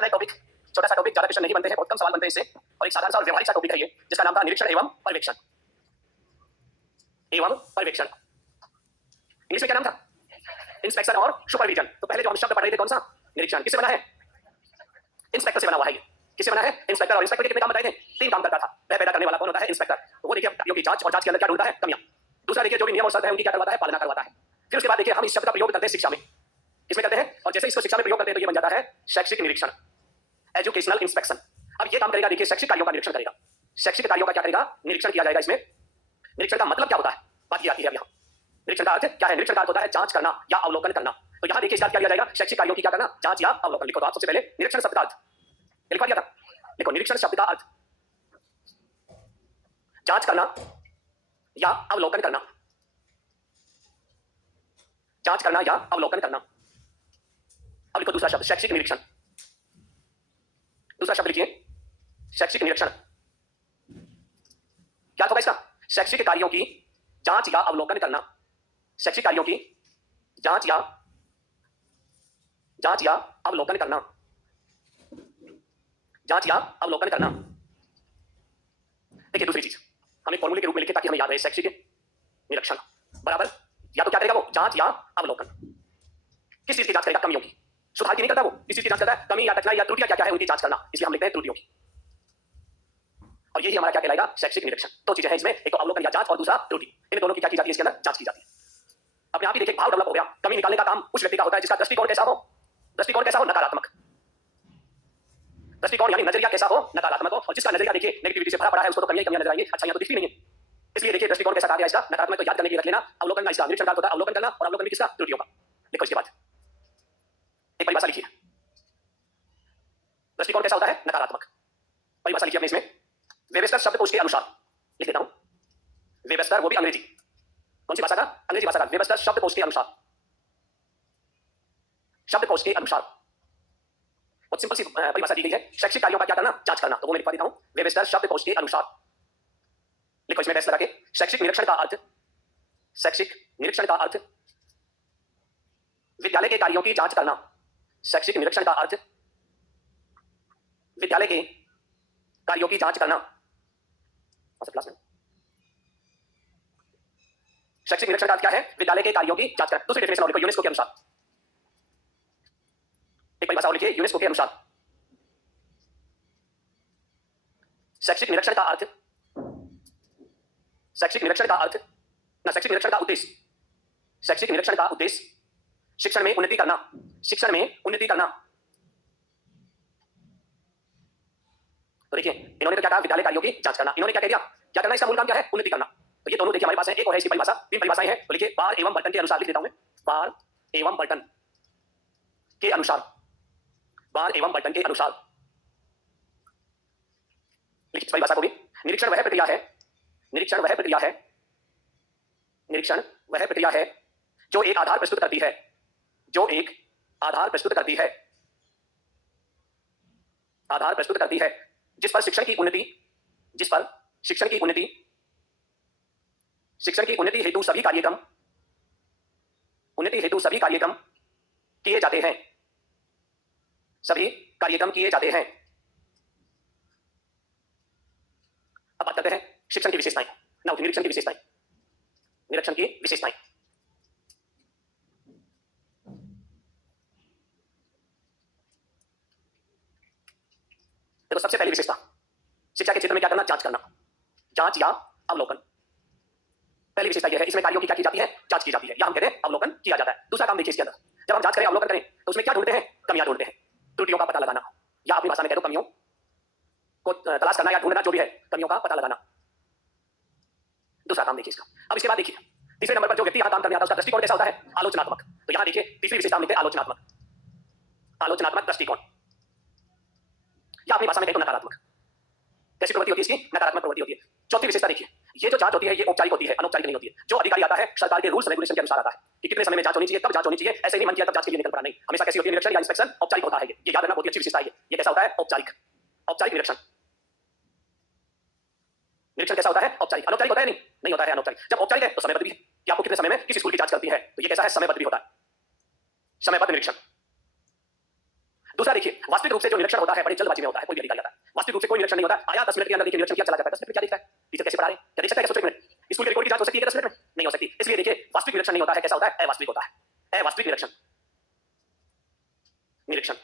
अपना एक टॉपिक, छोटा सा टॉपिक, ज्यादा क्वेश्चन नहीं बनते हैं, बहुत कम सवाल बनते हैं इससे, और एक साधारण सा और व्यवहारिक सा टॉपिक है ये, जिसका नाम था निरीक्षण एवं पर्यवेक्षण। एवं पर्यवेक्षण इंग्लिश में क्या नाम था? इंस्पेक्शन और सुपरविजन। तो पहले जो हम शब्द पढ़ रहे थे कौन सा? निरीक्षण। किससे बना है? इंस्पेक्टर से बना हुआ है ये। किससे बना है? इंस्पेक्टर। और इंस्पेक्टर के कितने काम बताए थे? 3 काम करता था। वह पैदा करने वाला कौन होता है? इंस्पेक्टर। तो वो देखिए कार्यों की जांच, और जांच के अंदर क्या ढूंढता है? कमियां। दूसरा देखिए जो भी नियम और शर्त है उनकी क्या करवाता है? पालना करवाता है। फिर उसके बाद देखिए हम इस शब्द का प्रयोग करते हैं शिक्षा में। इसमें करते हैं, और जैसे इसको शिक्षा में प्रयोग करते हैं तो ये बन जाता है शैक्षिक निरीक्षण, एजुकेशनल इंस्पेक्शन। अब ये काम करेगा, देखिए शैक्षिक कार्यों का निरीक्षण करेगा। शैक्षिक कार्यों का क्या करेगा? निरीक्षण किया जाएगा इसमें। निरीक्षण का मतलब क्या होता है? बात ये आती है अब यहाँ। निरीक्षण का अर्थ क्या है? निरीक्षण का अर्थ होता है जांच करना या अवलोकन करना। तो यहाँ देखिए इसका क्या लिया जाएगा? शैक्षिक कार्यों की क्या करना? जांच या अवलोकन। लिखो तो आप सबसे पहले निरीक्षण शब्द का अर्थ लिखवा दिया था। देखो निरीक्षण शब्द का अर्थ जांच करना या अवलोकन करना। जांच करना या अवलोकन करना। अब लिखो दूसरा शब्द शैक्षिक निरीक्षण। दूसरा शब्द लिखिए शैक्षिक निरीक्षण। क्या होगा इसका? शैक्षिक कार्यों की जांच या अवलोकन करना। शैक्षिक कार्यों की जांच या अवलोकन करना। जांच या अवलोकन करना। देखिए दूसरी चीज हमें फॉर्मूले के रूप में लिखे ताकि हमें याद रहे। शैक्षिक निरीक्षण बराबर या तो क्या करेगा वो? जांच या अवलोकन। किस चीज की जांच करेगा? कमियों की। सुधार की नहीं करता वो, किस चीज की जांच करता है? कमी या कठिनाई या त्रुटियां क्या क्या है उनकी जांच करना। इसलिए हम लिखते हैं त्रुटियों की। और यही हमारा क्या कहलाएगा? शैक्षिक निरीक्षण। दो चीजें हैं इसमें, एक तो अवलोकन या जांच और दूसरा त्रुटि। इन दोनों की क्या की जाती है? इसके अंदर जांच की जाती है। अपने आप ही देखिए भाव डेवलप हो गया। कमी निकालने का काम उस व्यक्ति का होता है जिसका दृष्टिकोण कैसा हो? दृष्टिकोण कैसा हो? नकारात्मक। दृष्टिकोण यानी नजरिया कैसा हो? नकारात्मक हो। और जिसका नजरिया देखिए नेगेटिविटी से भरा पड़ा है उसको तो कमियां कमियां नजर आएंगी, अच्छाइयां तो दिखती नहीं है। इसलिए देखिए दृष्टिकोण कैसा कार्य है इसका? नकारात्मक। तो याद करने की रख लेना। अवलोकन का इसका निरीक्षण का होता है अवलोकन करना, और अवलोकन भी किसका? त्रुटियों का। लिखो इसके बाद एक परिभाषा लिखिए। दृष्टिकोण कैसा होता है? नकारात्मक। परिभाषा लिखिए अपने इसमें वेबस्टर शब्दकोश के अनुसार। लिख देता हूं वेबस्टर, वो भी अंग्रेजी। कौन सी भाषा का? अंग्रेजी भाषा का। वेबस्टर शब्दकोश के अनुसार। शब्दकोश के अनुसार बहुत सिंपल सी परिभाषा दी गई है। शैक्षिक कार्यों का क्या करना? जांच करना। तो वो मैं लिखवा देता हूं वेबस्टर शब्दकोश के अनुसार। लिखो इसमें डैश लगा के। शैक्षिक निरीक्षण का अर्थ, शैक्षिक निरीक्षण का अर्थ विद्यालय के कार्यों की जांच करना। शैक्षिक निरीक्षण का अर्थ विद्यालय के कार्यों की जांच करना। शैक्षिक निरीक्षण का अर्थ क्या है? विद्यालय के कार्यों की जांच करना। दूसरी डेफिनेशन और लिखो यूनेस्को के अनुसार। एक परिभाषा और लिखिए यूनेस्को के अनुसार। शैक्षिक निरीक्षण का अर्थ, शैक्षिक निरीक्षण का अर्थ ना, शैक्षिक निरीक्षण का उद्देश्य, शैक्षिक निरीक्षण का उद्देश्य शिक्षण में उन्नति करना। शिक्षण में उन्नति करना। तो देखिए इन्होंने तो क्या कहा? विद्यालय कार्यों की जांच करना। इन्होंने क्या कह दिया? क्या करना? इसका मूल काम क्या है? उन्नति करना। तो ये दोनों देखिए हमारे पास है। एक और है इसकी परिभाषा, 3 परिभाषाएं हैं। तो लिखिए बार एवं बर्टन के अनुसार। लिख देता हूं मैं बार एवं बर्टन के अनुसार। बार एवं बर्टन के अनुसार लिखिए इस परिभाषा को भी। निरीक्षण वह प्रक्रिया है, निरीक्षण वह प्रक्रिया है, निरीक्षण वह प्रक्रिया है जो एक आधार प्रस्तुत करती है, जो एक आधार प्रस्तुत करती है, आधार प्रस्तुत करती है जिस पर शिक्षण की उन्नति, जिस पर शिक्षण की उन्नति, शिक्षण की उन्नति हेतु सभी कार्यक्रम, उन्नति हेतु सभी कार्यक्रम किए जाते हैं, सभी कार्यक्रम किए जाते हैं। अब बात करते हैं शिक्षण की विशेषताएं। ना निरीक्षण की विशेषताएं। निरीक्षण की विशेषताएं देखो सबसे पहली विशेषता शिक्षा के क्षेत्र में क्या करना? जांच करना। जांच या अवलोकन। पहली विशेषता यह है, इसमें कार्यों की क्या की जाती है? जांच की जाती है, या हम कहते हैं अवलोकन किया जाता है। दूसरा काम देखिए इसके अंदर, जब हम जांच करें अवलोकन करें तो उसमें क्या ढूंढते हैं? कमियां ढूंढते हैं, त्रुटियों का पता लगाना, या अपनी भाषा में कह दो कमियों को तलाश करना या ढूंढना, जो भी है कमियों का पता लगाना। दूसरा काम देखिए इसका। अब इसके बाद देखिए तीसरे नंबर पर जो व्यक्ति यहां काम करने आता है उसका दृष्टिकोण कैसा होता है? आलोचनात्मक। तो यहां देखिए तीसरी विशेषता हम लिखते हैं आलोचनात्मक। आलोचनात्मक दृष्टिकोण, या अपनी भाषा में कहें तो नकारात्मक। कैसी प्रवृत्ति होती है इसकी? नकारात्मक प्रवृत्ति होती है। चौथी विशेषता देखिए, ये जो जांच होती है ये औपचारिक होती है, अनौपचारिक नहीं होती है। जो अधिकारी आता है सरकार के रूल्स रेगुलेशन के अनुसार आता है कि कितने समय में जांच होनी चाहिए, कब जांच होनी चाहिए। ऐसे नहीं मन किया तब जांच के लिए निकल पड़ा, नहीं। हमेशा कैसी होती है? निरीक्षण या इंस्पेक्शन औपचारिक होता है। ये याद रखना, बहुत ही अच्छी विशेषता है ये कैसा होता है? औपचारिक। औपचारिक निरीक्षण। निरीक्षण कैसा होता है? औपचारिक। अनौपचारिक होता है? नहीं होता है अनौपचारिक। जब औपचारिक है तो समयबद्ध भी है कि आपको कितने समय में किस स्कूल की जांच करती है, तो ये कैसा है? समयबद्ध भी होता है, समयबद्ध निरीक्षण। दूसरा देखिए, वास्तविक रूप से जो निरीक्षण होता है बड़े जल्दबाजी में होता है, कोई भी अधिकारी आता है। वास्तविक रूप से कोई निरीक्षण नहीं होता है। आया 10 मिनट के अंदर देखिए निरीक्षण किया चला जाता है। 10 मिनट में क्या दिखता है? टीचर कैसे पढ़ा रहे हैं? क्या देख सकता है? क्या सोचो 1 मिनट? स्कूल के रिकॉर्ड की जांच हो सकती है क्या 10 मिनट में? नहीं हो सकती। इसलिए देखिए वास्तविक निरीक्षण नहीं होता है, कैसा होता है? अवास्तविक होता है। अवास्तविक निरीक्षण। निरीक्षण।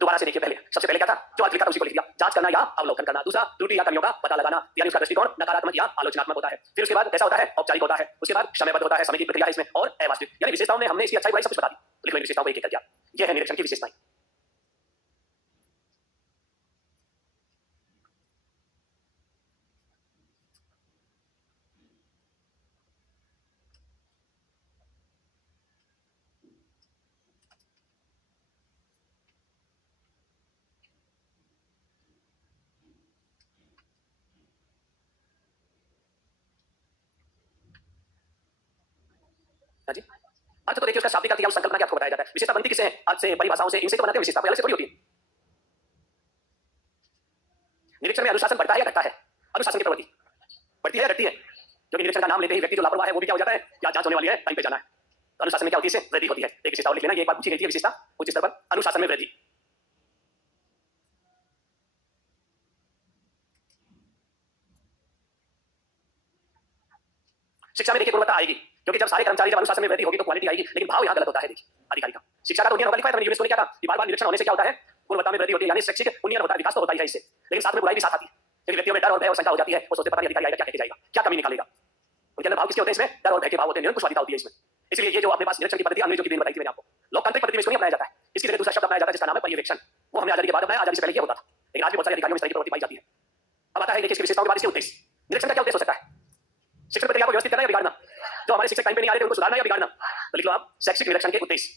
दोबारा से देखिए पहले, सबसे पहले क्या था? जो आज लिखा था उसी को लिख दिया। जांच करना या अवलोकन करना। दूसरा त्रुटि या कमियों का पता लगाना, यानी उसका दृष्टिकोण नकारात्मक या आलोचनात्मक होता है। फिर उसके बाद कैसा होता है? औपचारिक होता है। उसके बाद समयबद्ध होता है, समय की प्रक्रिया है इसमें, और अवास्तविक। यानी विशेषताओं ने हमने इसकी अच्छाई बुराई सब कुछ बता दी। लिख लो इन विशेषताओं को एक-एक करके। यह है निरीक्षण की विशेषताएं। हाँ जी। अर्थ तो देखिए उसका शाब्दिक अर्थ या उस संकल्पना के अर्थ को बताया जाता है। विशेषता बनती किससे है? अर्थ से, परिभाषाओं से, इनसे तो बनाते हैं विशेषता, कोई अलग से थोड़ी होती है। निरीक्षण में अनुशासन बढ़ता है या घटता है? अनुशासन की प्रवृत्ति बढ़ती है या घटती है? क्योंकि निरीक्षण का नाम लेते ही व्यक्ति जो लापरवाह है वो भी क्या हो जाता है? या जांच होने वाली है, टाइम पे जाना है। तो अनुशासन में क्या होती है? इससे वृद्धि होती है। एक विशेषता और लिख लेना, ये एक बार पूछी गई थी विशेषता उच्च स्तर पर, अनुशासन में वृद्धि। शिक्षा में देखिए गुणवत्ता आएगी, क्योंकि जब सारे कर्मचारी जब अनुशासन में वृद्धि होगी तो क्वालिटी आएगी। लेकिन भाव यहाँ गलत होता है। देखिए अधिकारी का शिक्षा का तो उन्नयन होगा लिखा है, मैंने यूनेस्को ने क्या कहा कि बार-बार निरीक्षण होने से क्या होता है? गुणवत्ता में वृद्धि होती है, यानी शैक्षिक उन्नयन होता है, विकास तो होता ही है इससे। लेकिन साथ में बुराई भी साथ आती है, क्योंकि व्यक्तियों में डर और भय और शंका हो जाती है। वो सोचते पता नहीं अधिकारी आएगा क्या कहके जाएगा, क्या कमी निकालेगा। उनके अंदर भाव किसके होते हैं? इसमें डर और भय के भाव होते हैं, निरंकुशवादिता होती है इसमें। इसलिए ये जो अपने पास निरीक्षण की पद्धति अंग्रेजों की देन बताई थी मैंने आपको, लोकतांत्रिक पद्धति में इसको नहीं अपनाया जाता है। इसकी जगह दूसरा शब्द अपनाया जाता है जिसका नाम है पर्यवेक्षण। वो हमने आजादी के बाद अपनाया, आजादी से पहले ये होता था, लेकिन आज भी बहुत सारे अधिकारियों में इस तरह की प्रवृत्ति पाई जाती है। अब आता है देखिए इसकी विशेषताओं के बाद इसके उद्देश्य। निरीक्षण का क्या उद्देश्य हो सकता है? शिक्षण प्रक्रिया को व्यवस्थित करना या बिगाड़ना? जो हमारे शिक्षक टाइम पे नहीं आ रहे थे उनको सुधारना या बिगाड़ना? तो लिख लो आप शैक्षिक निरीक्षण के उद्देश्य।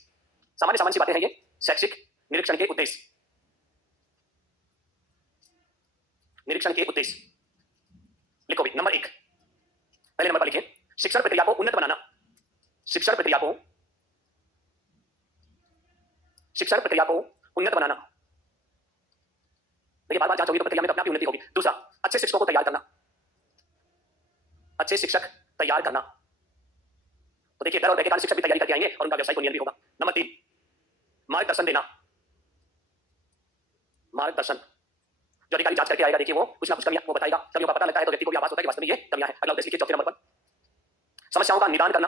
सामान्य सामान्य सी बातें हैं ये, शैक्षिक निरीक्षण के उद्देश्य। निरीक्षण के उद्देश्य लिखो भी। नंबर 1, पहले नंबर पर लिखिए, शिक्षण प्रक्रिया को उन्नत बनाना। शिक्षण प्रक्रिया को उन्नत बनाना। देखिए बार बार जांच होगी तो प्रक्रिया में तो अपने आप ही उन्नति होगी। दूसरा, अच्छे शिक्षकों को तैयार करना। अच्छे शिक्षक तैयार करना। तो देखिए डर और भय के कारण शिक्षक भी तैयारी करके आएंगे और उनका व्यवसायिक उन्नयन भी होगा। नंबर 3, मार्गदर्शन देना। मार्गदर्शन, जो अधिकारी जांच करके आएगा देखिए वो कुछ ना कुछ कमियां वो बताएगा, कमियों का पता लगता है तो व्यक्ति को भी आभास होता है कि वास्तव में ये कमियां हैं। अगला उद्देश्य लिखिए चौथे नंबर पर, समस्याओं का निदान करना।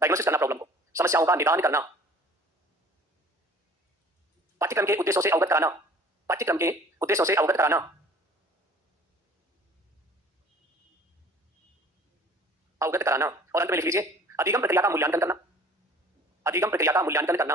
डायग्नोसिस करना प्रॉब्लम को, समस्याओं का निदान करना। पाठ्यक्रम के उद्देश्यों से अवगत कराना। पाठ्यक्रम के उद्देश्यों से अवगत कराना। अवगत कराना। और अंत में लिख लीजिए अधिगम प्रक्रिया का मूल्यांकन करना। अधिगम प्रक्रिया का मूल्यांकन करना।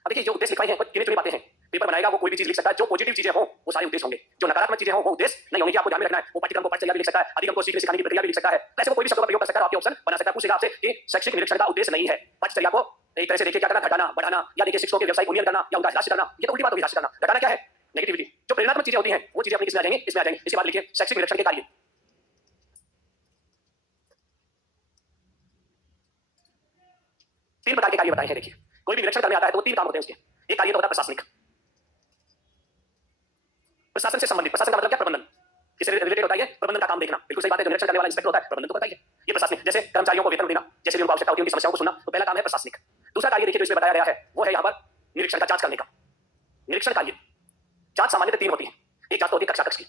अब देखिए जो उद्देश्य लिखवाए हैं वो गिने चुनी बातें हैं। पेपर बनाएगा वो कोई भी चीज लिख सकता है, जो पॉजिटिव चीजें हो वो सारे उद्देश्य होंगे, जो नकारात्मक चीजें हो वो उद्देश्य नहीं होंगे कि आपको ध्यान में रखना है। वो पाठ्यक्रम को पढ़ चलिए भी लिख सकता है, अधिगम को सीखने सिखाने की प्रक्रिया भी लिख सकता है, ऐसे वो कोई भी शब्द का प्रयोग कर सकता है, आपके ऑप्शन बना सकता है। पूछेगा आपसे कि शैक्षिक निरीक्षण का उद्देश्य नहीं है पाठ्यचर्या को एक तरह से देखिए क्या करना, घटाना, बढ़ाना, या देखिए शिक्षकों के व्यवसायिक उन्नयन करना या उनका राशि करना। ये तो उल्टी बात होगी, राशि करना। घटाना क्या है? नेगेटिविटी। जो प्रेरणात्मक चीजें होती हैं वो चीजें अपनी किसमें आ जाएंगी? इसमें आ जाएंगी। इसके बाद लिखिए शैक्षिक निरीक्षण के कार्य। तीन प्रकार के कार्य बताए हैं। देखिए कोई भी निरीक्षण करने आता है तो तीन काम होते हैं उसके। एक कार्य तो होता है प्रशासनिक, प्रशासन से संबंधित। प्रशासन का मतलब क्या? प्रबंधन। किससे रिलेटेड होता है? प्रबंधन का काम देखना। बिल्कुल सही बात है, जो निरीक्षण करने वाला इंस्पेक्टर होता है प्रबंधन तो करता ही है। ये प्रशासनिक, जैसे कर्मचारियों को वेतन देना, जैसे भी उनको आवश्यकता होती है उनकी समस्याओं को सुनना, तो पहला काम है प्रशासनिक। दूसरा कार्य देखिए जो इसमें बताया गया है वो है यहाँ पर निरीक्षण का जांच करने का। निरीक्षण कार्य जांच सामान्यतः तीन होती है। एक जांच तो होती है कक्षा कक्ष की,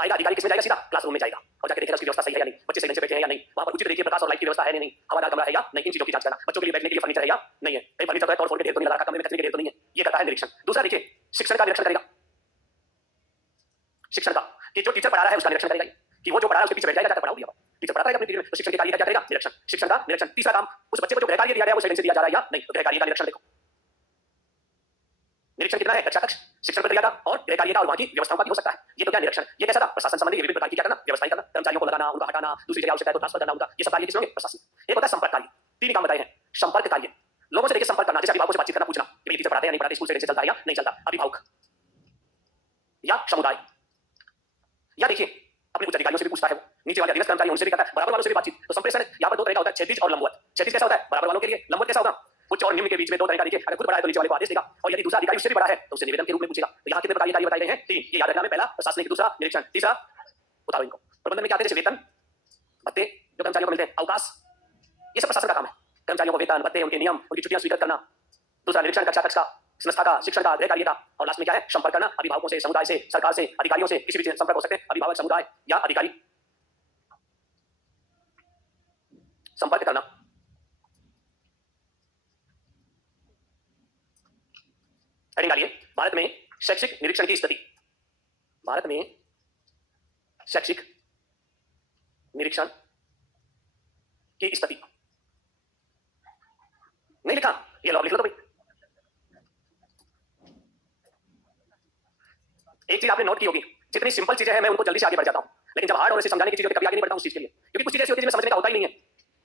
आएगा अधिकारी किसमें जाएगा? सीधा क्लासरूम में जाएगा और जाकर देखेगा उसकी व्यवस्था सही है या नहीं, बच्चे सही से बैठे हैं या नहीं, वहां पर उचित देखिए प्रकाश और लाइट की व्यवस्था है या नहीं, हवादार कमरा है या नहीं, इन चीजों की जांच करना। बच्चों के लिए बैठने के लिए फर्नीचर है या नहीं है, कहीं फर्नीचर तो है, तोड़ फोड़ के ढेर तो नहीं लगा रखा, कमरे में कचरे के ढेर तो नहीं है। ये करता है निरीक्षण। दूसरा देखिए शिक्षण का निरीक्षण करेगा। शिक्षण का कि जो टीचर पढ़ा रहा है उसका निरीक्षण करेगा कि वो जो पढ़ा रहा है उसके पीछे बैठ जाएगा, जाकर पढ़ाओ दिया टीचर पढ़ाता रहेगा अपने पीरियड में, तो शिक्षण के कार्य का क्या करेगा? निरीक्षण। शिक्षण का निरीक्षण। तीसरा काम उस बच्चे को जो गृह कार्य दिया गया है वो सही से दिया जा रहा है या नहीं, तो गृह कार्य का निरीक्षण देखो। निरीक्षण कितना है? कक्षा कक्ष, शिक्षण प्रक्रिया का और गृह कार्य का और वहां की व्यवस्थाओं का भी हो सकता है। ये तो क्या निरीक्षण? ये कैसा था? प्रशासन संबंधी विभिन्न प्रकार की क्या करना? व्यवस्थाएं करना, कर्मचारियों को लगाना, उनका हटाना, दूसरी जगह आवश्यकता है तो ट्रांसफर करना उनका, ये सब कार्य किसमें होंगे? प्रशासन। एक होता है संपर्क कार्य। तीन काम बताए हैं। संपर्क कार्य, लोगों से देखिए संपर्क करना, जैसे अभिभावकों से बातचीत करना, पूछना कि टीचर पढ़ाते हैं या नहीं पढ़ाते, स्कूल से चलता है या नहीं चलता। अभिभावक या समुदाय, या देखिए अपने उच्च अधिकारियों से भी पूछता है, वो नीचे वाले अधीनस्थ कर्मचारी उनसे भी करता है, बराबर वालों से भी बातचीत। तो संप्रेषण यहाँ पर दो तरह का होता है, क्षैतिज और लंबवत। क्षैतिज कैसा होता है? बराबर वालों के लिए। लंबवत कैसा होगा? उच्च और निम्न के बीच में दो तरह का। देखिए अगर खुद बड़ा है तो नीचे वाले को आदेश देगा, और यदि दूसरा अधिकारी उससे भी बड़ा है तो उसे निवेदन के रूप में पूछेगा। तो यहाँ कितने प्रकार के कार्य बताए गए हैं? तीन। ये याद रखना है। पहला प्रशासनिक, दूसरा निरीक्षण, तीसरा उतारो इनको। प्रबंधन में क्या आते हैं? जैसे वेतन, भत्ते जो कर्मचारियों को मिलते हैं, अवकाश, ये सब प्रशासन का काम है। कर्मचारियों को वेतन भत्ते, उनके नियम, उनकी छुट्टियां स्वीकृत करना। दूसरा निरीक्षण कक्षा कक्ष का, संस्था का, शिक्षण का, गृह कार्य का। और लास्ट में क्या है? संपर्क करना, अभिभावकों से, समुदाय से, सरकार से, अधिकारियों से, किसी भी संपर्क हो सकते हैं, अभिभावक, समुदाय या अधिकारी। संपर्क करना। हेडिंग डालिए, भारत में शैक्षिक निरीक्षण की स्थिति। भारत में शैक्षिक निरीक्षण की स्थिति। नहीं लिखा? ये लो, लिख लो तो भाई। एक चीज आपने नोट की होगी, जितनी सिंपल चीजें हैं मैं उनको जल्दी से आगे बढ़ जाता हूं, लेकिन जब हार्ड और ऐसे समझाने की चीजें कभी आगे नहीं बढ़ता हूं उस चीज के लिए, क्योंकि कुछ चीजें ऐसी होती है जिसमें समझने का होता ही नहीं है।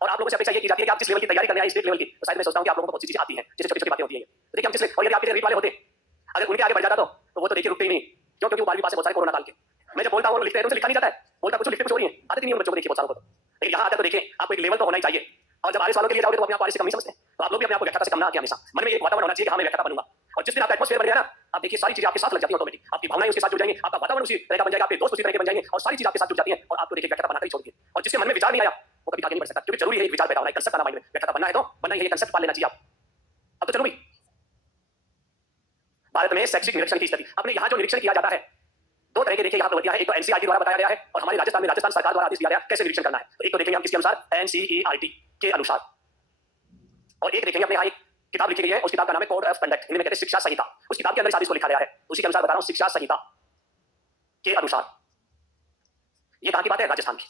और आप लोगों से अपेक्षा ये की जाती है कि आप जिस लेवल की तैयारी करने आए स्टेट लेवल की, तो शायद मैं सोचता हूं कि आप लोगों को बहुत सी चीजें आती हैं, जैसे छोटी छोटी बातें होती हैं। देखिए हम जिस, और यदि आपके रीट वाले होते, अगर उनके आगे बढ़ जाता तो वो तो देखिए रुकते ही नहीं। क्यों? क्योंकि वो 12वीं पास है, बहुत सारे कोरोना काल के। मैं जब बोलता हूं लिखते हैं तो लिखा नहीं जाता है, बोलता कुछ लिखते कुछ हो रही है, आदत नहीं है बच्चों को, देखिए बहुत सारों को। लेकिन यहाँ आकर तो देखिए आपको एक लेवल तो होना ही चाहिए। और जब आगे वालों के लिए जाओगे तो अपने आप से कम नहीं समझते, तो आप लोग भी अपने आप को व्याख्याता से कम ना आके हमेशा मन में एक वातावरण होना चाहिए कि हाँ मैं व्याख्याता बनूंगा। और जिस दिन आपका एटमॉस्फेयर बन गया ना, आप देखिए सारी चीजें आपके साथ लग जाती हैं ऑटोमेटिक, आपकी भावनाएं उसके साथ जुड़ जाएंगी, आपका वातावरण उसी तरह का बन जाएगा, आपके दोस्त उसी तरह के बन जाएंगे और सारी चीजें आपके साथ जुड़ जाती हैं और आपको देखिए व्याख्याता बनाकर ही छोड़िए। और जिसके मन में विचार नहीं आया वो कभी आगे नहीं बढ़ सकता, क्योंकि जरूरी है एक विचार पैदा होना है, कंसेप्ट आना माइंड में। व्याख्याता बनना है तो बनना ही है, कंसेप्ट पाल लेना चाहिए आप। अब तो चलो भाई, भारत में शैक्षिक निरीक्षण की स्थिति। अपने यहाँ जो निरीक्षण किया जाता है दो तरह के देखिए यहाँ प्रवृत्तियां हैं, एक तो एनसीईआरटी द्वारा बताया गया है और हमारे राजस्थान में राजस्थान सरकार द्वारा आदेश दिया गया कैसे निरीक्षण करना है। तो एक तो देखेंगे हम किसके अनुसार, एनसीईआरटी के अनुसार, और एक देखेंगे अपने यहाँ एक किताब लिखी गई है, उस किताब का नाम है कोड ऑफ कंडक्ट, हिंदी में कहते हैं शिक्षा संहिता। उस किताब के अंदर इस आदेश को लिखा गया है, उसी के अनुसार बता रहा हूं, शिक्षा संहिता के अनुसार। ये कहां की बात है? राजस्थान की।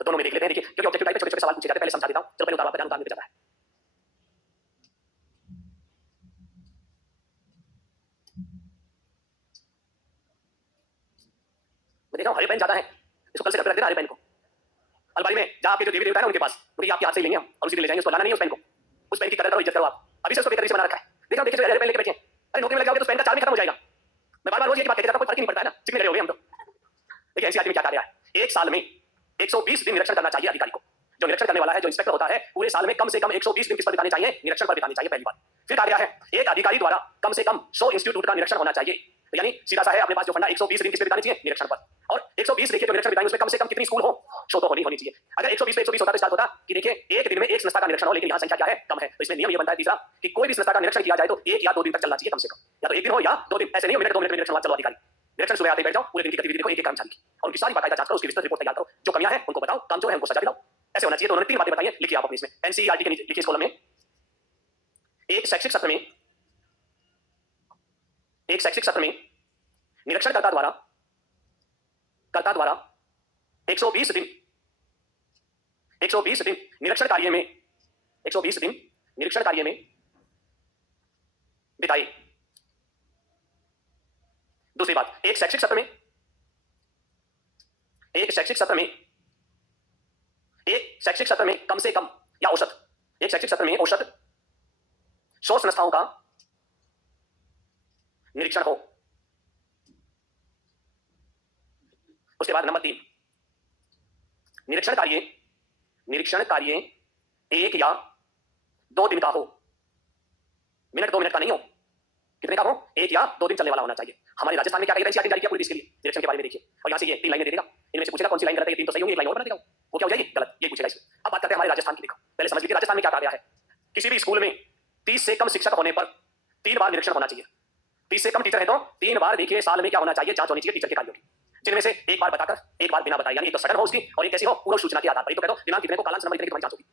तो दोनों में देख लेते हैं, देखिए क्योंकि ऑब्जेक्टिव टाइप में छोटे छोटे सवाल पूछे जाते हैं, पहले समझा देता हूं। चलो पहले उतार पे ध्यान देते जाता है। मैं देख रहा हूं हरे पेन ज्यादा है, इसको कल से घर पे रख देना हरे पेन को अलमारी में, जहां आपके जो देवी देवता है उनके पास, क्योंकि आपके हाथ से ही लेंगे हम और उसी दिन ले जाएंगे। उसको लाना नहीं है उस पेन को, उस पेन की कदर करो, इज्जत करो आप। अभी से उसको बेहतरीन से बना रखा है। देखो देखिए हरे पेन लेके बैठे हैं, अरे नौकरी में लग जाओगे तो पेन का चार्ज भी खत्म हो जाएगा। मैं बार बार रोज ये बात कहते जाता हूं, कोई फर्क ही नहीं पड़ता है ना, सीखने रहे होगे हम तो। देखिए एनसीईआरटी में क्या कहा गया है, एक साल में 120 दिन निरीक्षण करना चाहिए अधिकारी को। जो निरीक्षण करने वाला है, जो इंस्पेक्टर होता है, पूरे साल में कम से कम 120 दिन किस पर बिताने चाहिए? निरीक्षण पर बिताने चाहिए, पहली बात। फिर कहा गया है एक अधिकारी द्वारा कम से कम 100 इंस्टीट्यूट का निरीक्षण होना चाहिए। तो यानी सीधा सा है, अपने पास जो फंडा 120 दिन किस पे बिताने चाहिए? निरीक्षण पर। और 120 देखिए जो निरीक्षण बिताएंगे उसमें कम से कम कितनी स्कूल हो? 100 तो होनी चाहिए। अगर 120 पे 120 होता तो स्टार्ट होता कि देखिए एक दिन में एक संस्था का निरीक्षण हो, लेकिन यहाँ संख्या क्या है? कम है। तो इसमें नियम ये बनता है तीसरा कि कोई भी संस्था का निरीक्षण किया जाए तो 1 या 2 दिन तक चलना चाहिए कम से कम, या तो 1 दिन हो या 2 दिन। ऐसे नहीं मिनट 2 मिनट में निरीक्षण चलो अधिकारी निरीक्षण सुबह आते बैठ जाओ, पूरे दिन की गतिविधि देखो एक एक कर्मचारी की और उनकी सारी बाकायदा जांच करो, उसकी विस्तृत रिपोर्ट तैयार करो, जो कमियां हैं उनको बताओ, काम जो है उनको सजा दिलाओ। ऐसे होना चाहिए। तो उन्होंने 3 बातें बताई हैं, लिखिए आप अपने इसमें एनसीईआरटी के नीचे लिखिए इस कॉलम में। एक शैक्षिक सत्र में निरीक्षणकर्ता द्वारा 120 दिन निरीक्षण कार्य में 120 दिन निरीक्षण कार्य में बिताए। दूसरी बात, एक शैक्षिक सत्र में कम से कम या औसत, एक शैक्षिक सत्र में औसत 100 संस्थाओं का निरीक्षण हो। उसके बाद नंबर 3, निरीक्षण कार्य 1 या 2 दिन का हो, मिनट 2 मिनट का नहीं हो। कितने का हो? 1 या 2 दिन चलने वाला होना चाहिए। हमारे राजस्थान में क्या कहते हैं, जारी किया पूरी देश के लिए निरीक्षण के बारे में देखिए। और यहाँ से ये 3 लाइनें दे देगा, इनमें से पूछेगा कौन सी लाइन गलत है, ये 3 तो सही होंगी, एक लाइन और बना देगा, वो क्या हो जाएगी? गलत। ये पूछेगा इसमें। अब बात करते हैं हमारे राजस्थान की। देखो पहले समझ लीजिए राजस्थान में क्या कहा गया है, किसी भी स्कूल में 30 से कम शिक्षक होने पर 3 बार निरीक्षण होना चाहिए। 30 से कम टीचर है तो 3 बार देखिए साल में क्या होना चाहिए? जांच होनी चाहिए टीचर के कार्यों की, जिनमें से एक बार बताकर एक बार बिना बताए, यानी एक तो सडन हो उसकी और एक कैसी हो? पूर्व सूचना के आधार पर। एक तो कह दो दिनांक कितने को, कालांश नंबर कितने की तुम्हारी जांच होगी,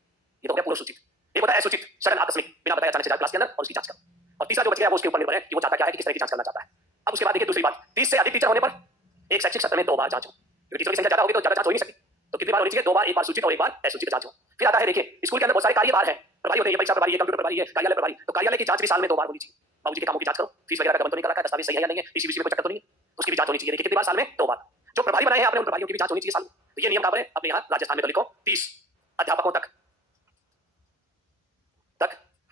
ये तो हो गया पूर्व सूचित। एक होता है असूचित, सडन आकस्मिक, बिना बताए अचानक से क्लास के अंदर और उसकी जांच करो। और तीसरा जो बच गया वो उसके ऊपर निर्भर है कि वो चाहता क्या है, कि किस तरह की जांच करना चाहता है। अब उसके बाद देखिए दूसरी बात, 30 से अधिक टीचर होने पर एक शैक्षिक सत्र में 2 बार जांच हो, क्योंकि टीचरों की संख्या ज्यादा होगी तो ज्यादा जांच हो ही नहीं सकती। तो कितनी बार होनी चाहिए? 2 बार, एक बार सूचित और एक बार असूचित जांच हो। फिर आता है देखिए स्कूल के अंदर बहुत सारे कार्यभार हैं, प्रभारी होते हैं, परीक्षा प्रभारी है, कंप्यूटर प्रभारी है, कार्यालय प्रभारी। तो कार्यालय की जांच भी साल में 2 बार होनी चाहिए। बाबूजी के कामों की जांच करो, फीस वगैरह का गबन तो नहीं कर रखा है, दस्तावेज सही है या नहीं है, पीसी में कोई चक्कर तो नहीं है, उसकी भी जांच होनी चाहिए। देखिए कितनी बार? साल में 2 बार। जो प्रभारी बनाए हैं आपने उन प्रभारियों की भी जांच होनी चाहिए साल में। तो ये नियम कहां पर है? अपने यहाँ राजस्थान में तो लिखो 30 अध्यापकों तक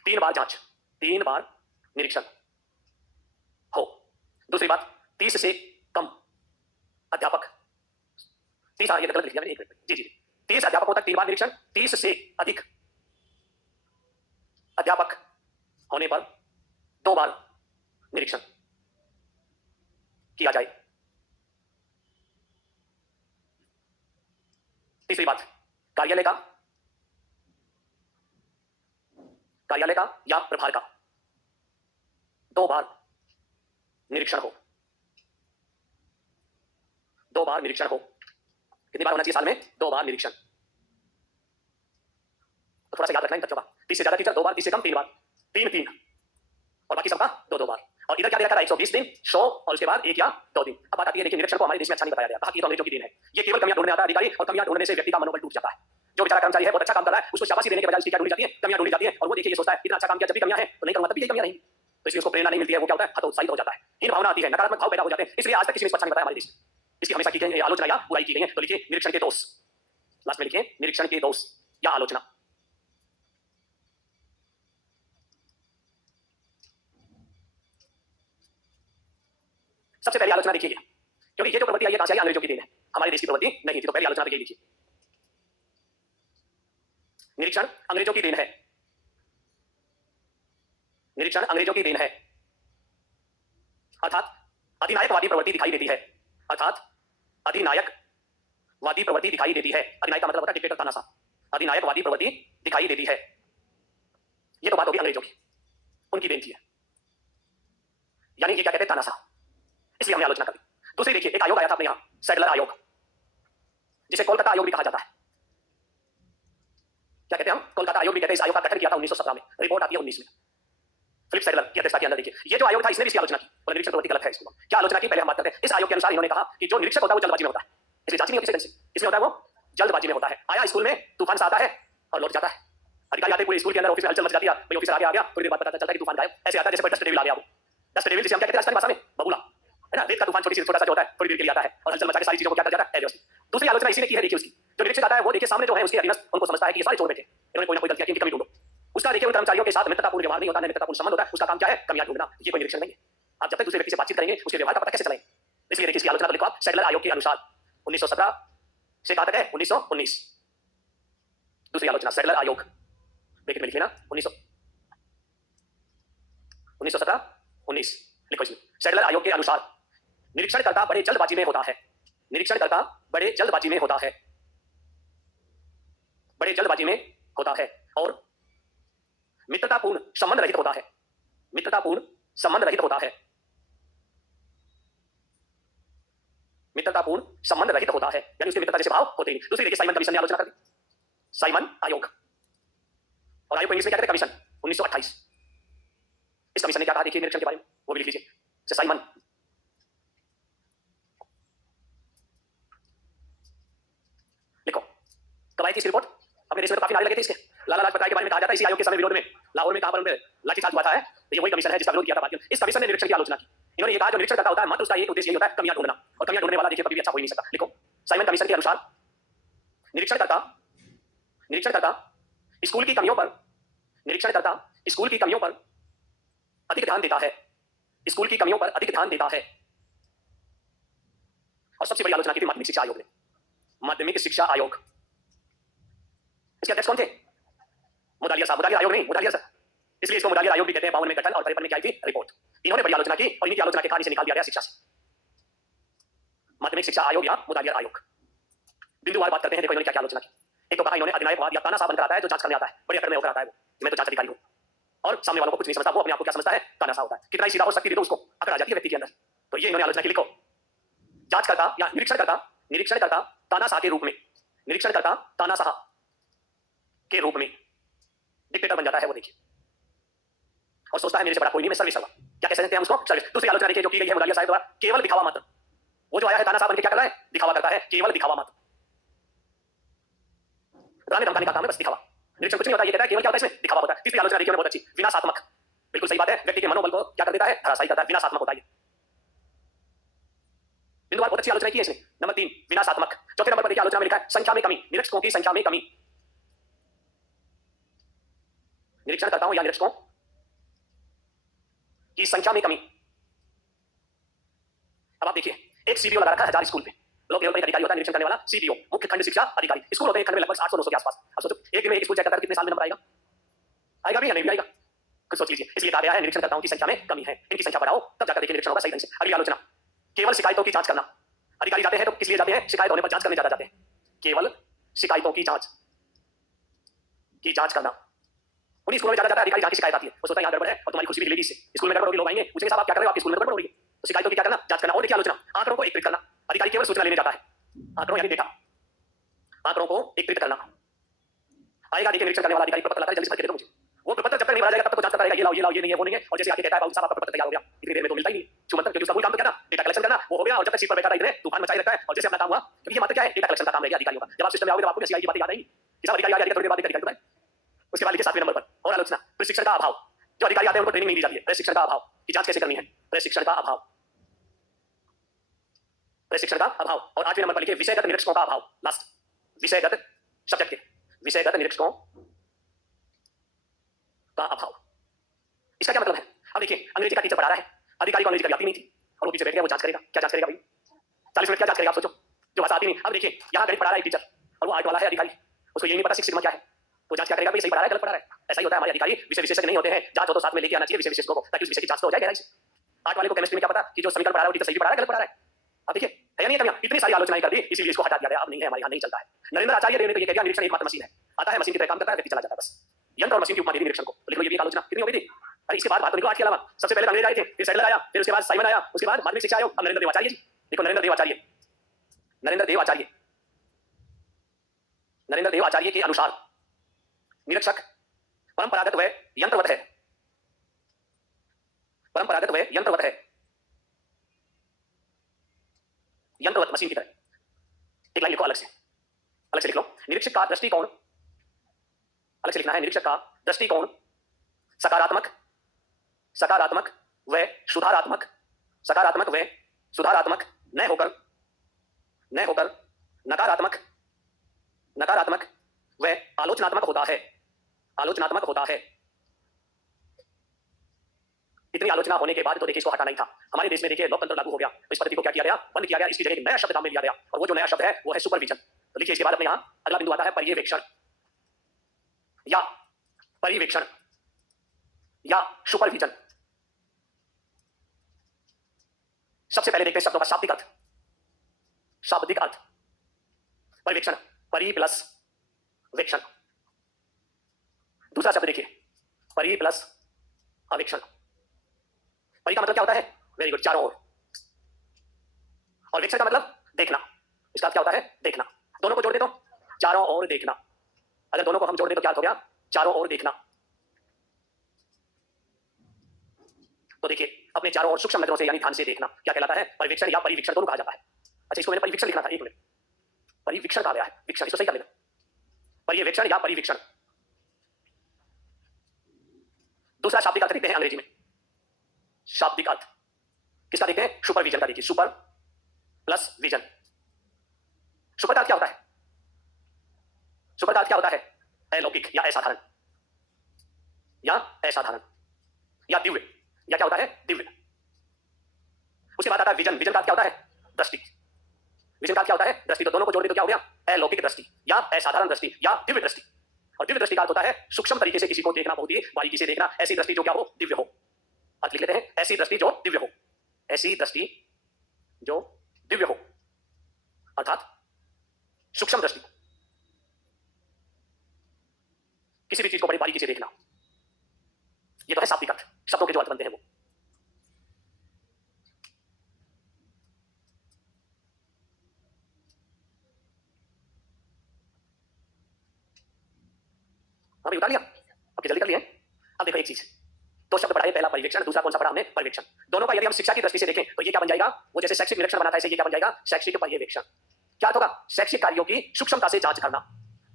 3 बार जांच, 3 बार निरीक्षण हो। दूसरी बात, 30 से कम अध्यापक, 30, ये गलत लिख दिया मैंने, 1 मिनट जी 30 अध्यापकों तक 3 बार निरीक्षण। 30 से अधिक अध्यापक होने पर 2 बार निरीक्षण किया जाए। तीसरी बात, कार्यालय का कार्यालय का या प्रभार का 2 बार निरीक्षण हो, 2 बार निरीक्षण हो। कितनी बार होना चाहिए साल में? 2 बार निरीक्षण। तो थोड़ा सा याद रखना इन बच्चों का। 30 से ज्यादा टीचर 2 बार, 30 से कम 3 बार, 3 और बाकी सबका 2 बार। और इधर क्या दे रखा है? 120 दिन, 100 और उसके बाद 1 या 2 दिन। अब बात आती है, देखिए निरीक्षण को हमारे देश में अच्छा नहीं बताया गया, कहा कि ये तो अंग्रेजों की देन है। ये केवल कमियां ढूंढने आता है अधिकारी, और कमियां ढूंढने से व्यक्ति का मनोबल टूट जाता है। जो बेचारा कर्मचारी है बहुत अच्छा काम कर रहा है, उसको शाबाशी देने के बजाय उसकी क्या ढूंढी जाती है? कमियां ढूंढी जाती है। और वो देखिए ये सोचता है इतना अच्छा काम किया, जब भी कमियां हैं तो नहीं करूंगा, तभी यही कमियां रहेंगी। तो इसलिए उसको प्रेरणा नहीं मिलती है, वो क्या होता है? हतोत्साहित हो जाता है, हीन भावना आती है, नकारात्मक भाव पैदा हो जाते हैं। इसलिए आज तक किसी ने अच्छा नहीं बताया हमारे देश में। इसकी हमेशा की गई आलोचना या बुराई की गई है। तो लिखिए निरीक्षण के दोष, लास्ट में लिखिए निरीक्षण के दोष या आलोचना। सबसे पहली आलोचना देखिए, क्योंकि ये जो प्रवृत्ति आई है कहां से आई? अंग्रेजों की देन है, हमारे देश की प्रवृत्ति नहीं थी। तो पहली आलोचना देखिए, लिखिए निरीक्षण अंग्रेजों की देन है, निरीक्षण अंग्रेजों की देन है। अर्थात अधिनायकवादी प्रवृत्ति दिखाई देती है, अर्थात अधिनायकवादी प्रवृत्ति दिखाई देती है। अधिनायक का मतलब होता है डिक्टेटर, तानाशाह। अधिनायकवादी प्रवृत्ति दिखाई देती है। ये तो बात होगी अंग्रेजों की, उनकी देन थी, यानी ये क्या कहते हैं? तानाशाह। इसलिए हमने आलोचना करी। दूसरी देखिए, एक आयोग आया था अपने यहां, सैडलर आयोग, जिसे कोलकाता आयोग भी कहा जाता है। क्या कहते हैं हम? कोलकाता आयोग भी कहते हैं। इस आयोग का गठन किया था 1917 में, रिपोर्ट आती है 19 में, फिलिप सैडलर की अध्यक्षता के अंदर। देखिए ये जो आयोग था इसने भी इसकी आलोचना की, और निरीक्षण प्रवृत्ति गलत है इसको। क्या आलोचना की? पहले हम बात करते हैं। इस आयोग के अनुसार इन्होंने कहा कि जो निरीक्षक होता है वो जल्दबाजी में होता है, इसलिए जांच नहीं होती सेकंड से। इसमें होता है वो जल्दबाजी में होता है। आया स्कूल में, तूफान सा आता है और लौट जाता है। अधिकारी आते पूरे स्कूल के अंदर, ऑफिस में हलचल मच जाती है, भाई ऑफिसर आ गया, थोड़ी देर बाद पता चलता है कि तूफान गायब। ऐसे आता है जैसे डस्ट डेविल आ गया। वो डस्ट डेविल जिसे हम क्या कहते हैं राजस्थानी भाषा में? बबूला, है ना? रेत का तूफान छोटा सा जो होता है, थोड़ी देर के लिए आता है और हलचल मचा के सारी चीजों को क्या कर जाता है? दूसरी आलोचना इसी ने की है, देखिए उसकी। जो निरीक्षक आता है वो देखिए सामने जो है उसके अधीनस्थ, उनको समझता है कि ये सारे चोर बैठे, इन्होंने कोई ना कोई गलतियां की, इनकी कमी ढूंढो। उसका देखिए उन कर्मचारियों के साथ मित्रतापूर्ण व्यवहार नहीं होता, मित्रतापूर्ण संबंध होता है। उसका काम क्या है? कमियां ढूंढना। ये कोई निरीक्षण नहीं है। आप जब तक दूसरे व्यक्ति से बातचीत करेंगे उसके व्यवहार का पता कैसे चलाएंगे? इसलिए देखिए इसकी आलोचना को लिखो आप, सैडलर आयोग के अनुसार 1917 से कहां तक है? 1919। दूसरी आलोचना सैडलर आयोग, ब्रैकेट में लिख लेना 1917 19 लिखो इसमें। सैडलर आयोग के अनुसार निरीक्षणकर्ता बड़े जल्दबाजी में होता है, निरीक्षणकर्ता बड़े जल्दबाजी में होता है, बड़े जल्दबाजी में होता है और मित्रतापूर्ण संबंध रहित होता है, मित्रतापूर्ण संबंध रहित होता है, मित्रतापूर्ण संबंध रहित होता है, यानी उसके मित्रता जैसे भाव होते नहीं। दूसरी देखिए साइमन कमीशन ने आलोचना कर दी, साइमन आयोग, और आयोग को इंग्लिश में क्या कहते हैं? कमीशन, 1928। इस कमीशन ने क्या कहा देखिए निरीक्षण के बारे में, वो भी लिख लीजिए। साइमन, लिखो कब आई थी इसकी रिपोर्ट? अपने देश में तो काफी नारे लगे थे इसके। लाला लाजपत राय के बारे में कहा जाता है इसी आयोग के समय विरोध में, लाहौर में कहां पर उनके लाठीचार्ज हुआ था है, तो ये वही कमीशन है जिसका विरोध किया था भारतीयों। इस कमीशन ने निरीक्षण की आलोचना की। इन्होंने ये कहा जो निरीक्षण करता होता है मात्र उसका एक उद्देश्य यही होता है कमियां ढूंढना, और कमियां ढूंढने वाला देखिए कभी भी अच्छा हो ही नहीं सकता। लिखो साइमन कमीशन के अनुसार निरीक्षणकर्ता स्कूल की कमियों पर, निरीक्षणकर्ता स्कूल की कमियों पर अधिक ध्यान देता है, स्कूल की कमियों पर अधिक ध्यान देता है। और सबसे बड़ी आलोचना की थी माध्यमिक शिक्षा आयोग ने, माध्यमिक शिक्षा आयोग। इसके अध्यक्ष कौन थे? मुदालिया साहब, मुदालिया आयोग नहीं, मुदालिया सर, इसलिए इसको मुदालिया आयोग भी कहते हैं। 52 में गठन और 53 में क्या आई थी? रिपोर्ट। इन्होंने बड़ी आलोचना की और इनकी आलोचना के कारण इसे निकाल दिया गया शिक्षा से, माध्यमिक शिक्षा आयोग या मुदालिया आयोग। बिंदुवार बात करते हैं, देखो इन्होंने क्या आलोचना की। एक तो कहा इन्होंने अधिनायकवाद या तानाशाह बनकर आता है जो जांच करने आता है, बड़े अकड़ में होकर आता है वो, मैं तो जांच अधिकारी हूं, और सामने वालों को कुछ नहीं समझता, वो अपने आप को क्या समझता है? तानाशाह होता है। कितना ही सीधा हो सकती है तो उसको अकड़ आ जाती है व्यक्ति के अंदर। तो ये इन्होंने आलोचना की। लिखो जांचकर्ता या निरीक्षणकर्ता तानाशाह के रूप में, निरीक्षणकर्ता तानाशाह के रूप में डिक्टेटर बन जाता है वो, देखिए, और सोचता है मेरे से बड़ा कोई नहीं, मैं सर्विस होगा। क्या कह सकते हैं हम उसको? सर्विस। दूसरी आलोचना देखिए जो की गई है मुदालिया साहब द्वारा, केवल दिखावा मात्र। वो जो आया है तानाशाह बन के क्या कर रहा है? दिखावा करता है, केवल दिखावा मात्र, डराने धमकाने का काम है, बस दिखावा। निरीक्षण कुछ नहीं होता, ये कहता है केवल क्या होता है इसमें? दिखावा होता है। तीसरी आलोचना देखिए बहुत अच्छी, विनाशात्मक। बिल्कुल सही बात है, व्यक्ति के मनोबल को क्या कर देता है? धराशायी करता है, विनाशात्मक होता है। बिंदुवार बहुत अच्छी आलोचना की है इसने। नंबर 3 विनाशात्मक। चौथे नंबर पर देखिए आलोचना में लिखा है संख्या में कमी, निरीक्षकों की संख्या में कमी, निरीक्षणकर्ताओं या निरीक्षकों की संख्या में कमी। अब आप देखिए एक सीबीओ लगा रखा है 1000 स्कूल पे, लोग केवल एक अधिकारी होता है निरीक्षण करने वाला, सीबीओ, मुख्य खंड शिक्षा अधिकारी। स्कूल होते हैं खंड में लगभग 800-900 के आसपास। अब सोचो एक दिन में एक स्कूल चेक करता है कितने साल में नंबर आएगा? आएगा भी या नहीं भी आएगा? कुछ सोच लीजिए। इसलिए कहा गया है निरीक्षणकर्ताओं की संख्या में कमी है, इनकी संख्या बढ़ाओ, तब जाकर देखिए निरीक्षण होगा सही ढंग से। अगली आलोचना केवल शिकायतों की जांच करना। अधिकारी जाते हैं तो किस लिए जाते हैं? शिकायत होने पर जांच करने ज्यादा जाते हैं। केवल शिकायतों की जांच करना। उन्हीं स्कूलों में ज्यादा जाता है अधिकारी, जहाँ की शिकायत आती है वो सोचता है यहाँ गड़बड़ है और तुम्हारी कुर्सी भी हिलेगी इससे, स्कूल में गड़बड़ होगी, लोग आएंगे पूछेंगे साहब आप क्या कर रहे हो, आपके स्कूल में गड़बड़ हो रही है। तो शिकायतों की क्या करना, जांच करना। और देखिए आलोचना, आंकड़ों को एकत्रित करना। अधिकारी केवल सूचना लेने जाता है, आंकड़ों यानी डेटा, आंकड़ों को एकत्रित करना। आएगा देखिए निरीक्षण करने वाला अधिकारी, पता लगा जल्दी से भर के दे दो मुझे। वो प्रपत्र जब तक नहीं भरा जाएगा तब तक वो जांच करता रहेगा, ये लाओ ये नहीं है वो नहीं है, और जैसे आके कहता है बाबू साहब आपका प्रपत्र तैयार हो गया, इतनी देर में तो मिलता ही नहीं चुमंतर, क्योंकि उसका मूल काम तो क्या था, डेटा कलेक्शन करना, वो हो गया। और जब तक सीट पर बैठा था इतने तूफान मचाए रखा है, और जैसे अपना काम हुआ, क्योंकि ये मात्र क्या है, डेटा कलेक्शन का काम रह गया अधिकारियों का। जब आप सिस्टम में आओगे तो आपको सीआई की बातें याद आएंगी कि साहब अधिकारी आ गया, थोड़ी देर बाद अधिकारी बताए। उसके बाद लिखिए 7वें नंबर पर और आलोचना, प्रशिक्षण का अभाव। जो अधिकारी आते हैं उनको ट्रेनिंग नहीं दी जाती है, प्रशिक्षण का अभाव की जांच कैसे करनी है, प्रशिक्षण का अभाव, प्रशिक्षण का अभाव। और 8वें नंबर पर लिखिए विषयगत निरीक्षकों का अभाव, लास्ट, विषयगत सब्जेक्ट के विषयगत निरीक्षकों का अभाव। इसका क्या मतलब है, अब देखिए अंग्रेजी का टीचर पढ़ा रहा है, अधिकारी को अंग्रेजी कभी आती नहीं थी और वो पीछे बैठ गया, वो जांच करेगा, क्या जांच करेगा भाई, 40 मिनट क्या जांच करेगा आप सोचो, जो भाषा आती नहीं। अब देखिए यहाँ गणित पढ़ा रहा है टीचर और वो आर्ट वाला है अधिकारी, उसको यही नहीं पता सिक्स सिग्मा क्या है, तो जांच क्या करेगा भाई, सही पढ़ा रहा है गलत पढ़ा रहा है। ऐसा ही होता है, हमारे अधिकारी विषय विशेषज्ञ नहीं होते हैं, जांच हो तो साथ में लेके आना चाहिए विषय विशेषज्ञों को, ताकि उस विषय की जांच तो हो जाए गहराई से। आर्ट वाले को केमिस्ट्री में क्या पता कि जो समीकरण पढ़ा रहा है वो टीचर सही पढ़ा रहा है गलत पढ़ा रहा है। अब देखिए है या नहीं कमियां, इतनी सारी आलोचनाएं कर दी, इसीलिए इसको हटा दिया गया, अब नहीं है हमारे यहाँ, नहीं चलता है। नरेंद्र आचार्य देव ने तो ये कह दिया निरीक्षण एकमात्र मशीन है, आता है मशीन की तरह काम करता है, व्यक्ति चला जाता है बस। यंत्र और मशीन की उपमा दी निरीक्षण को, तो लिख लो ये भी आलोचना कितनी हो गई थी। अरे इसके बाद बात तो निकलो, आज के अलावा सबसे पहले अंग्रेज आए थे, फिर सैडलर आया, फिर उसके बाद साइमन आया, उसके बाद माध्यमिक शिक्षा आयोग, अब नरेंद्र देव आचार्य जी। देखो नरेंद्र देव आचार्य, नरेंद्र देव आचार्य, नरेंद्र देव आचार्य के अनुसार निरीक्षक परंपरागत व यंत्रवत है, परंपरागत व यंत्रवत है, यंत्रवत मशीन की तरह। एक लाइन लिखो अलग से, अलग से लिख लो, निरीक्षक का दृष्टिकोण, अलग से लिखना है, निरीक्षक का दृष्टिकोण सकारात्मक, सकारात्मक व सुधारात्मक, सकारात्मक व सुधारात्मक न होकर, न होकर नकारात्मक, नकारात्मक व आलोचनात्मक होता है, आलोचनात्मक होता है। इतनी आलोचना होने के बाद तो देखिए इसको हटाना ही था। हमारे देश में देखिए लोकतंत्र लागू हो गया, तो इस पद्धति को क्या किया गया, बंद किया गया, इसकी जगह एक नया शब्द काम में लिया गया, और वो जो नया शब्द है वो है सुपरविजन। तो लिखिए इसके बाद अपने यहाँ अगला बिंदु आता है पर्यवेक्षण या पर्यवेक्षण या सुपरविजन। सबसे पहले देखते हैं शब्दों का शाब्दिक अर्थ, शाब्दिक अर्थ। पर्यवेक्षण, परि प्लस वेक्षण। दूसरा शब्द देखिए परि प्लस अवेक्षण। परि का मतलब क्या होता है, वेरी गुड, चारों ओर, और वेक्षण का मतलब देखना। इसका क्या होता है, देखना। दोनों को जोड़ दे तो चारों ओर देखना, अगर दोनों को हम जोड़ दे तो क्या हो गया, चारों ओर देखना। तो देखिए अपने चारों ओर सूक्ष्म नजरों से यानी ध्यान से देखना क्या कहलाता है, परिवीक्षण या परिवीक्षण दोनों कहा जाता है। अच्छा इसको मैंने परिवीक्षण लिखना था, एक मिनट, परिवीक्षण कहा गया है, विक्षण इसको सही कर लेना, पर्यवेक्षण या परिवीक्षण। दूसरा शाब्दिक अर्थ देखते हैं अंग्रेजी में, शाब्दिक अर्थ किसका देखते हैं, सुपरविजन का देखिए, सुपर प्लस विजन। सुपर का अर्थ क्या होता है, सुपर का अर्थ क्या होता है, अलौकिक या असाधारण, या असाधारण या दिव्य, या क्या होता है, दिव्य। उसके बाद आता है विजन, विजन का अर्थ क्या होता है, दृष्टि, विजन का अर्थ क्या होता है, दृष्टि। तो दोनों को जोड़ दे तो क्या हो गया, अलौकिक दृष्टि या असाधारण दृष्टि या दिव्य दृष्टि। और दिव्य दृष्टि का अर्थ होता है सूक्ष्म तरीके से किसी को देखना, बहुत ही बारीकी से देखना, ऐसी दृष्टि जो क्या हो, दिव्य हो। अर्थ लिख लेते हैं, ऐसी दृष्टि जो दिव्य हो, ऐसी दृष्टि जो दिव्य हो, अर्थात सूक्ष्म दृष्टि, किसी भी चीज को बड़ी बारीकी से देखना। ये तो है शाब्दिक अर्थ, शब्दों के जो अर्थ बनते हैं वो। हाँ भाई उतार लिया, अब जल्दी कर लिए। अब देखो एक चीज, दो शब्द पढ़ाए, पहला परिवेक्षण, दूसरा कौन सा पढ़ा हमने, पर्यवेक्षण। दोनों का यदि हम शिक्षा की दृष्टि से देखें तो ये क्या बन जाएगा, वो जैसे शैक्षिक निरीक्षण बनाता है, ये क्या बन जाएगा, शैक्षिक पर्यवेक्षण। क्या होगा, शैक्षिक कार्यों की सूक्ष्मता से जांच करना।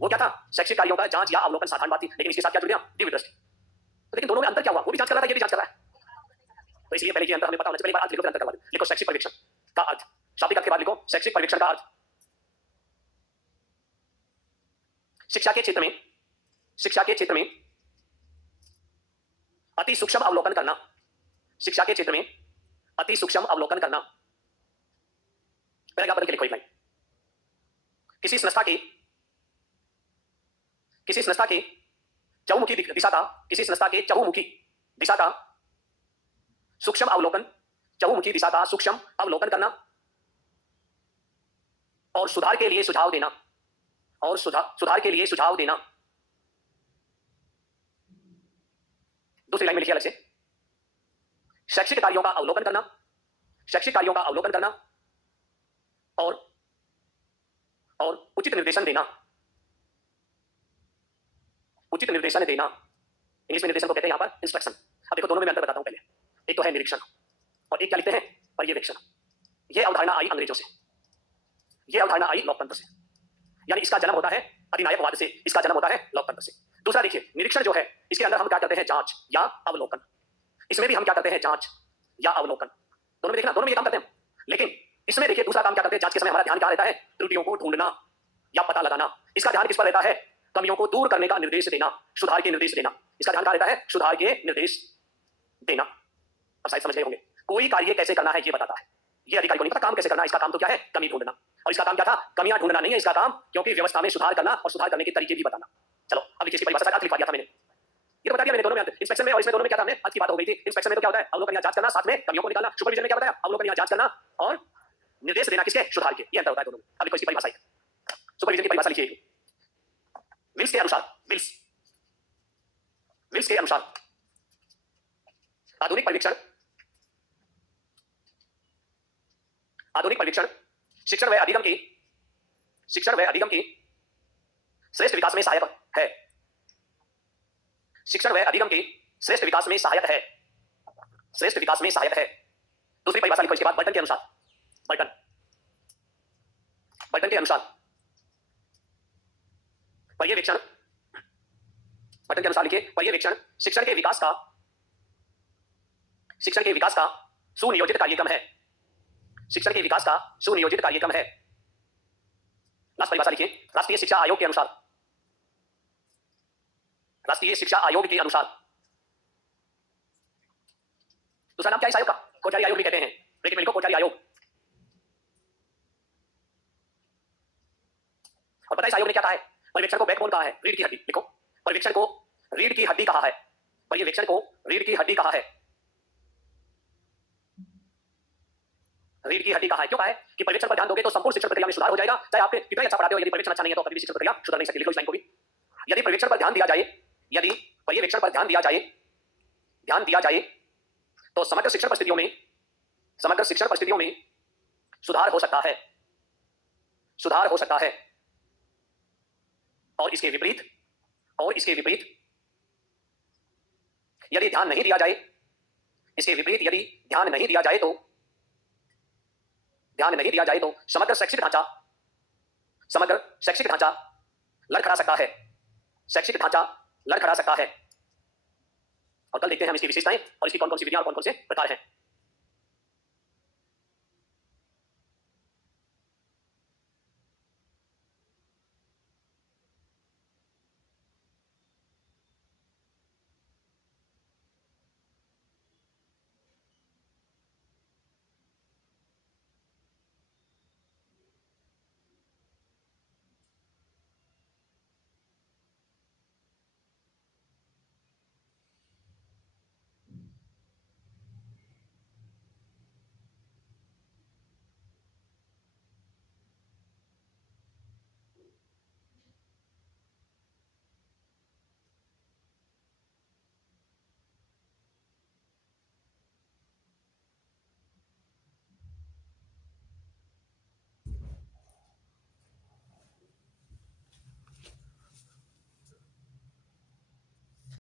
वो क्या था, शैक्षिक कार्यों का जांच या अवलोकन साधारण बात थी, लेकिन इसके साथ क्या जुड़ गया, दिव्य दृष्टि। तो लेकिन दोनों में अंतर क्या हुआ, वो भी जांच कर रहा था, ये भी जांच कर रहा है। तो इसलिए पहले ये अंतर हमें पता होना चाहिए, पहले अर्थ लिखो फिर अंतर करवा दो। लिखो शैक्षिक पर्यवेक्षण का अर्थ, शाब्दिक अर्थ के बाद लिखो शैक्षिक पर्यवेक्षण का अर्थ, शिक्षा के क्षेत्र में, शिक्षा के क्षेत्र में अति सूक्ष्म अवलोकन करना, शिक्षा के क्षेत्र में अति सूक्ष्म अवलोकन करना। पैराग्राफ बदल के लिखो एक लाइन, किसी संस्था के, किसी संस्था के चहुमुखी दिशा का, किसी संस्था के चहुमुखी दिशा का सूक्ष्म अवलोकन, चहुमुखी दिशा का सूक्ष्म अवलोकन करना और सुधार के लिए सुझाव देना, और सुधार के लिए सुझाव देना। दूसरी लाइन में लिखिए अलग से, शैक्षिक कार्यों का अवलोकन करना, शैक्षिक कार्यों का अवलोकन करना और उचित निर्देशन देना, उचित निर्देशन देना। इंग्लिश में निर्देशन को कहते हैं यहां पर इंस्ट्रक्शन। अब देखो दोनों में मैं अंतर बताता हूं पहले। एक तो है निरीक्षण और एक क्या लिखते हैं, पर्यवेक्षण। यह अवधारणा आई अंग्रेजों से, यह अवधारणा आई लोकतंत्र से, यानी इसका जन्म होता है अधिनायकवाद से, इसका जन्म होता है लोकतंत्र से। दूसरा देखिए, निरीक्षण जो है इसके अंदर हम क्या करते हैं, जांच या अवलोकन। इसमें भी हम क्या करते हैं, जांच या अवलोकन। दोनों में देखना, दोनों में ये काम करते हैं। लेकिन इसमें देखिए दूसरा काम क्या करते हैं, जांच के समय हमारा ध्यान क्या रहता है, त्रुटियों को ढूंढना या पता लगाना। इसका ध्यान किस पर रहता है, कमियों को दूर करने का निर्देश देना, सुधार के निर्देश देना। इसका ध्यान क्या रहता है, सुधार के निर्देश देना। अब शायद समझ गए होंगे, कोई कार्य कैसे करना है ये बताता है। ये अधिकारी को नहीं पता काम कैसे करना है, इसका काम तो क्या है, कमी ढूंढना। और इसका काम क्या था, कमियां ढूंढना नहीं है इसका काम, क्योंकि व्यवस्था में सुधार करना और सुधार करने के तरीके भी बताना। चलो अब देखिए इसकी परिभाषा का लिखवा दिया था मैंने, ये तो बता दिया मैंने दोनों में। इंस्पेक्शन में और इसमें दोनों में क्या था, हमने आज की बात हो गई थी। इंस्पेक्शन में तो क्या होता है, अवलोकन या जांच करना, साथ में कमियों को निकालना। सुपरविजन में क्या बताया, अवलोकन या जांच करना और निर्देश देना, किसके, सुधार के। ये अंतर होता है दोनों में। अब देखो इसकी परिभाषा, सुपरविजन की परिभाषा लिखिए, विल्स के अनुसार, विल्स के अनुसार आधुनिक परीक्षण, आधुनिक परीक्षण शिक्षण व अधिगम की, शिक्षण व अधिगम की श्रेष्ठ विकास में सहायक है। शिक्षण व अधिगम की श्रेष्ठ विकास में सहायक है, श्रेष्ठ विकास में सहायक है। दूसरी परिभाषा लिखो इसके बाद, बर्टन के अनुसार, बर्टन, बर्टन के अनुसार पर्यवेक्षण, बर्टन के अनुसार लिखिए, पर्यवेक्षण शिक्षण के विकास का, शिक्षण के विकास का सुनियोजित कार्यक्रम है, शिक्षण के विकास का सुनियोजित कार्यक्रम है। लास्ट परिभाषा लिखिए, राष्ट्रीय शिक्षा आयोग के अनुसार, राष्ट्रीय शिक्षा आयोग के अनुसार। दूसरा नाम क्या है इस आयोग का, कोचारी आयोग भी कहते हैं, लेकिन लिखो कोचारी आयोग। और पता है इस आयोग ने क्या कहा है, पर्यवेक्षण को बैकबोन कहा है, रीढ़ की हड्डी। लिखो, पर्यवेक्षण को रीढ़ की हड्डी कहा है, पर्यवेक्षण को रीढ़ की हड्डी कहा है, रीढ़ की हड्डी कहा है। क्यों कहा है कि पर्यवेक्षण पर ध्यान दोगे तो संपूर्ण शिक्षण प्रक्रिया में सुधार हो जाएगा। चाहे आपके कितना अच्छा पढ़ाते हो, यदि पर्यवेक्षण अच्छा नहीं है तो कभी भी शिक्षण प्रक्रिया सुधर नहीं सकती। लिखो इस लाइन को भी, यदि पर्यवेक्षण पर ध्यान दिया जाए, यदि पर्यवेक्षण पर ध्यान दिया जाए, ध्यान दिया जाए तो समग्र शिक्षण परिस्थितियों में, समग्र शिक्षण परिस्थितियों में सुधार हो सकता है, सुधार हो सकता है। और इसके विपरीत, और इसके विपरीत यदि ध्यान नहीं दिया जाए, इसके विपरीत यदि ध्यान नहीं दिया जाए तो, ध्यान नहीं दिया जाए तो समग्र शैक्षिक ढांचा, समग्र शैक्षिक ढांचा लड़खड़ा सकता है, शैक्षिक ढांचा लड़खड़ा सकता है। और कल देखते हैं हम इसकी विशेषताएं और इसकी कौन कौन सी विधियां और कौन कौन से प्रकार हैं।